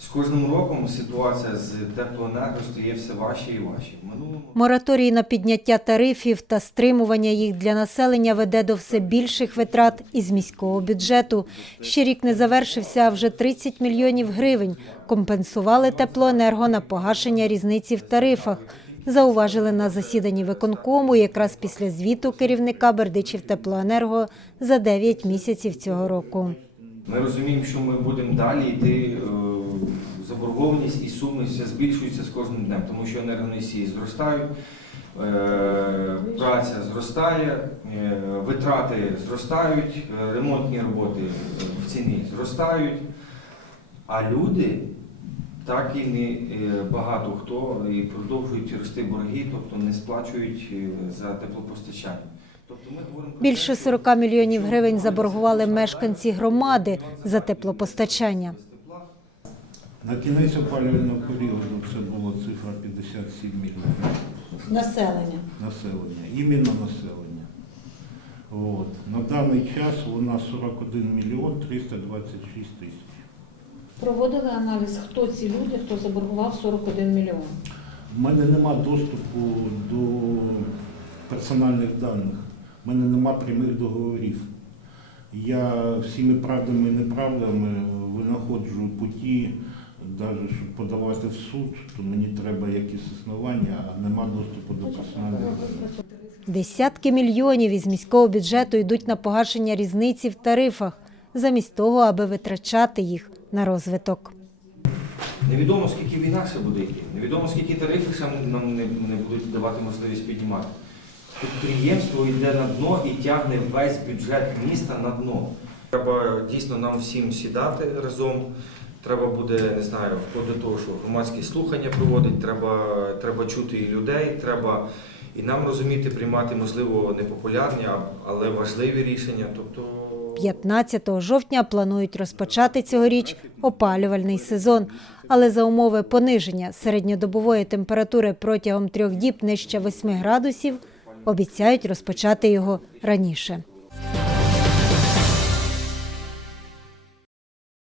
З кожним роком ситуація з теплоенерго стає все важче і важче. Минулому Мораторій на підняття тарифів та стримування їх для населення веде до все більших витрат із міського бюджету. Ще рік не завершився, а вже 30 мільйонів гривень компенсували теплоенерго на погашення різниці в тарифах. Зауважили на засіданні виконкому якраз після звіту керівника Бердичів теплоенерго за 9 місяців цього року. ми розуміємо, що ми будемо далі йти. Заборгованість і суми все збільшуються з кожним днем, тому що енергоносії зростають, е, праця зростає, е, витрати зростають, е, ремонтні роботи в ціні зростають, а люди так і не багато хто і продовжують рости борги, тобто не сплачують за теплопостачання. Тобто ми говоримо Більше те, 40 мільйонів гривень заборгували мешканці громади за теплопостачання. На кінець опалювального періоду це була цифра 57 мільйонів Населення. населення, іменно населення. От. На даний час у нас 41 мільйон 326 тисяч. Проводили аналіз, хто ці люди, хто заборгував 41 мільйон. У мене нема доступу до персональних даних, у мене нема прямих договорів. Я всіми правдами і неправдами винаходжу путі, навіть щоб подавати в суд, то мені треба якісь основання, а нема доступу до персональних даних. Десятки мільйонів із міського бюджету йдуть на погашення різниці в тарифах, замість того, аби витрачати їх на розвиток. Невідомо скільки війна ще буде йти, невідомо скільки тарифів нам не, не будуть давати можливість піднімати. Підприємство йде на дно і тягне весь бюджет міста на дно. Треба дійсно нам всім сідати разом. Треба буде, не знаю, вплоть до того, що громадські слухання проводить, треба, треба чути і людей, треба і нам розуміти, приймати, можливо, непопулярні, але важливі рішення. Тобто 15 жовтня планують розпочати цьогоріч опалювальний сезон, але за умови пониження середньодобової температури протягом трьох діб нижче 8 градусів обіцяють розпочати його раніше.